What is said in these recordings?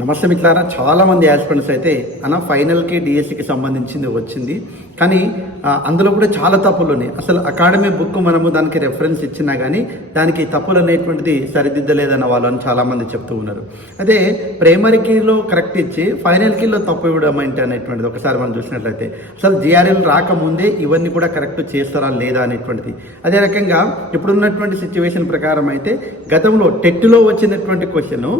నమస్తే మిత్రులారా చాలా మంది యాస్పిరెంట్స్ అయితే అన్న ఫైనల్కి డిఎస్సికి సంబంధించింది వచ్చింది. కానీ అందులో కూడా చాలా తప్పులు ఉన్నాయి. అసలు అకాడమీ బుక్ మనము దానికి రెఫరెన్స్ ఇచ్చినా కానీ దానికి తప్పులు అనేటువంటిది సరిదిద్దలేదన్న వాళ్ళు అని చాలామంది చెప్తూ ఉన్నారు. అదే ప్రైమరీ కీలో కరెక్ట్ ఇచ్చి ఫైనల్ కీలో తప్పు ఇవ్వడం ఏంటి అనేటువంటిది ఒకసారి మనం చూసినట్లయితే అసలు జిఆర్ఎల్ రాకముందే ఇవన్నీ కూడా కరెక్ట్ చేస్తారా లేదా అనేటువంటిది. అదే రకంగా ఇప్పుడున్నటువంటి సిచ్యువేషన్ ప్రకారం అయితే గతంలో టెట్లో వచ్చినటువంటి క్వశ్చన్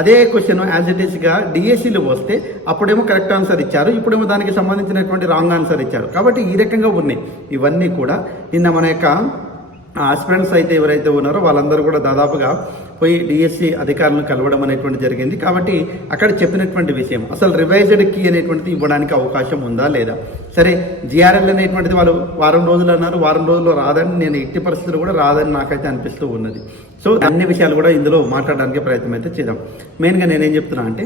అదే క్వశ్చన్ యాజ్ ఇట్ ఈస్గా డిఎస్సీలో వస్తే అప్పుడేమో కరెక్ట్ ఆన్సర్ ఇచ్చారు ఇప్పుడేమో దానికి సంబంధించినటువంటి రాంగ్ ఆన్సర్ ఇచ్చారు. కాబట్టి ఈ రకంగా ఉన్నాయి. ఇవన్నీ కూడా నిన్న మన యొక్క ఆస్పిరెంట్స్ అయితే ఎవరైతే ఉన్నారో వాళ్ళందరూ కూడా దాదాపుగా పోయి డిఎస్సి అధికారులను కలవడం అనేటువంటి జరిగింది. కాబట్టి అక్కడ చెప్పినటువంటి విషయం అసలు రివైజ్డ్ కీ అనేటువంటిది ఇవ్వడానికి అవకాశం ఉందా లేదా? సరే జిఆర్ఎల్ అనేటువంటిది వాళ్ళు వారం రోజులు అన్నారు. వారం రోజుల్లో రాదని నేను ఎట్టి పరిస్థితులు కూడా రాదని నాకైతే అనిపిస్తూ ఉన్నది. సో అన్ని విషయాలు కూడా ఇందులో మాట్లాడడానికి ప్రయత్నం అయితే చేద్దాం. మెయిన్గా నేనేం చెప్తున్నా అంటే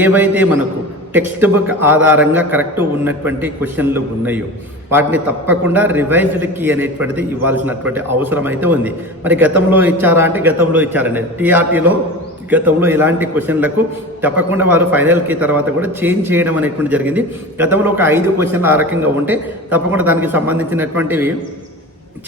ఏవైతే మనకు టెక్స్ట్ బుక్ ఆధారంగా కరెక్ట్ ఉన్నటువంటి క్వశ్చన్లు ఉన్నాయో వాటిని తప్పకుండా రివైజ్డ్ కీ అనేటువంటిది ఇవ్వాల్సినటువంటి అవసరం అయితే ఉంది. మరి గతంలో ఇచ్చారా అంటే గతంలో ఇచ్చారండి. టీఆర్టీలో గతంలో ఇలాంటి క్వశ్చన్లకు తప్పకుండా వారు ఫైనల్ కీ తర్వాత కూడా చేంజ్ చేయడం అనేటువంటి జరిగింది. గతంలో ఒక ఐదు క్వశ్చన్లు ఆ రకంగా ఉంటే తప్పకుండా దానికి సంబంధించినటువంటివి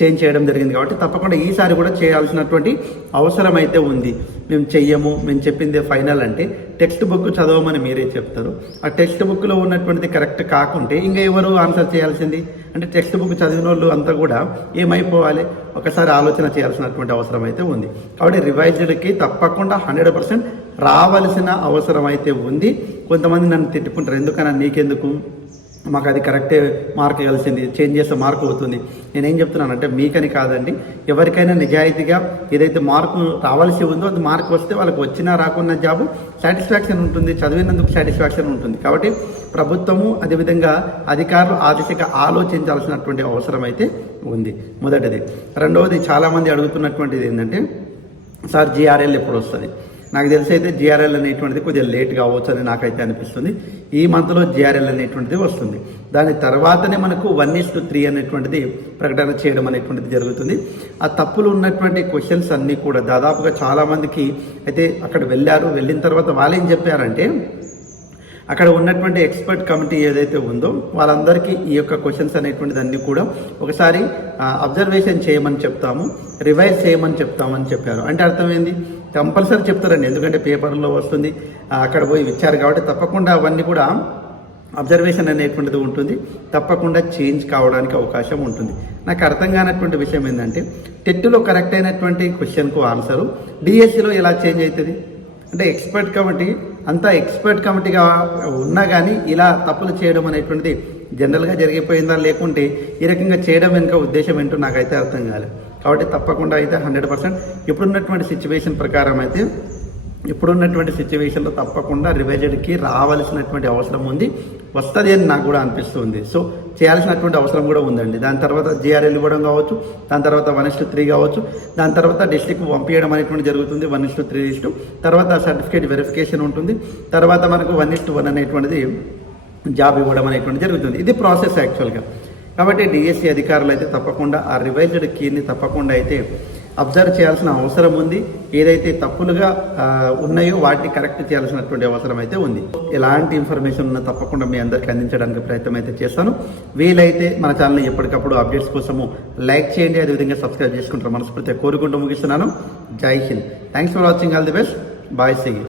చేంజ్ చేయడం జరిగింది కాబట్టి తప్పకుండా ఈసారి కూడా చేయాల్సినటువంటి అవసరం అయితే ఉంది. మేము చెయ్యము మేము చెప్పింది ఫైనల్ అంటే టెక్స్ట్ బుక్ చదవమని మీరే చెప్తారు. ఆ టెక్స్ట్ బుక్లో ఉన్నటువంటిది కరెక్ట్ కాకుంటే ఇంకా ఎవరు ఆన్సర్ చేయాల్సింది? అంటే టెక్స్ట్ బుక్ చదివిన వాళ్ళు అంతా కూడా ఏమైపోవాలి? ఒకసారి ఆలోచన చేయాల్సినటువంటి అవసరం అయితే ఉంది. కాబట్టి రివైజ్డ్కి తప్పకుండా హండ్రెడ్ పర్సెంట్ రావాల్సిన అవసరం అయితే ఉంది. కొంతమంది నన్ను తిట్టుకుంటారు. ఎందుకన్నా? నీకెందుకు? మాకు అది కరెక్టే మార్క్ ఇవ్వాల్సింది చేంజ్ చేస్తే మార్క్ అవుతుంది నేనేం చెప్తున్నానంటే మీకని కాదండి ఎవరికైనా నిజాయితీగా ఏదైతే మార్కు రావాల్సి ఉందో అది మార్క్ వస్తే వాళ్ళకి వచ్చినా రాకున్న జాబు సాటిస్ఫాక్షన్ ఉంటుంది చదివినందుకు సాటిస్ఫాక్షన్ ఉంటుంది. కాబట్టి ప్రభుత్వము అదేవిధంగా అధికారులు ఆ దిశగా ఆలోచించాల్సినటువంటి అవసరం అయితే ఉంది. మొదటిది. రెండవది చాలామంది అడుగుతున్నటువంటిది ఏంటంటే సార్ జిఆర్ఎల్ ఎప్పుడు వస్తుంది? నాకు తెలిసి అయితే జిఆర్ఎల్ అనేటువంటిది కొద్దిగా లేట్ కావచ్చు అని నాకైతే అనిపిస్తుంది. ఈ మంత్లో జిఆర్ఎల్ అనేటువంటిది వస్తుంది. దాని తర్వాతనే మనకు వన్ ఇస్ టు త్రీ అనేటువంటిది ప్రకటన చేయడం అనేటువంటిది జరుగుతుంది. ఆ తప్పులు ఉన్నటువంటి క్వశ్చన్స్ అన్నీ కూడా దాదాపుగా చాలామందికి అయితే అక్కడ వెళ్ళారు. వెళ్ళిన తర్వాత వాళ్ళు ఏం చెప్పారంటే అక్కడ ఉన్నటువంటి ఎక్స్పర్ట్ కమిటీ ఏదైతే ఉందో వాళ్ళందరికీ ఈ యొక్క క్వశ్చన్స్ అనేటువంటిది అన్ని కూడా ఒకసారి అబ్జర్వేషన్ చేయమని చెప్తాము రివైజ్ చేయమని చెప్తామని చెప్పారు. అంటే అర్థమైంది? కంపల్సరీ చెప్తారండి. ఎందుకంటే పేపర్లో వస్తుంది. అక్కడ పోయి ఇచ్చారు కాబట్టి తప్పకుండా అవన్నీ కూడా అబ్జర్వేషన్ అనేటువంటిది ఉంటుంది. తప్పకుండా చేంజ్ కావడానికి అవకాశం ఉంటుంది. నాకు అర్థం కానటువంటి విషయం ఏంటంటే టెట్లో కరెక్ట్ అయినటువంటి క్వశ్చన్కు ఆన్సరు డిఎస్సిలో ఎలా చేంజ్ అవుతుంది? అంటే ఎక్స్పర్ట్ కమిటీ అంతా ఎక్స్పర్ట్ కమిటీగా ఉన్నా కానీ ఇలా తప్పులు చేయడం అనేటువంటిది జనరల్గా జరిగిపోయిందా? లేకుంటే ఈ రకంగా చేయడం వెనుక ఉద్దేశం ఏంటో నాకైతే అర్థం కాలేదు కాబట్టి తప్పకుండా అయితే హండ్రెడ్ పర్సెంట్. ఇప్పుడున్నటువంటి సిచ్యువేషన్ ప్రకారం అయితే ఇప్పుడున్నటువంటి సిచ్యువేషన్లో తప్పకుండా రివైజెడ్కి రావాల్సినటువంటి అవసరం ఉంది. వస్తుంది అని నాకు కూడా అనిపిస్తుంది. సో చేయాల్సినటువంటి అవసరం కూడా ఉందండి. దాని తర్వాత జిఆర్ఎల్ ఇవ్వడం కావచ్చు దాని తర్వాత వన్ ఇస్టు త్రీ కావచ్చు దాని తర్వాత డిస్టిక్ పంపించడం అనేటువంటి జరుగుతుంది one is to three is to తర్వాత సర్టిఫికేట్ వెరిఫికేషన్ ఉంటుంది. తర్వాత మనకు వన్ ఇస్టు వన్ అనేటువంటిది జాబ్ ఇవ్వడం అనేటువంటి జరుగుతుంది. ఇది ప్రాసెస్ యాక్చువల్గా కాబట్టి డిఎస్సి అధికారులు అయితే తప్పకుండా ఆ రివైజ్డ్ కీని తప్పకుండా అయితే అబ్జర్వ్ చేయాల్సిన అవసరం ఉంది. ఏదైతే తప్పులుగా ఉన్నాయో వాటిని కరెక్ట్ చేయాల్సినటువంటి అవసరం అయితే ఉంది. ఎలాంటి ఇన్ఫర్మేషన్ ఉన్నా తప్పకుండా మీ అందరికీ అందించడానికి ప్రయత్నం అయితే చేస్తాను. వీలైతే మన ఛానల్ని ఎప్పటికప్పుడు అప్డేట్స్ కోసము లైక్ చేయండి. అదేవిధంగా సబ్స్క్రైబ్ చేసుకుంటారు మనస్ఫూర్తిగా కోరుకుంటూ ముగిస్తున్నాను. జై Hind. Thanks for watching all the best bye Singh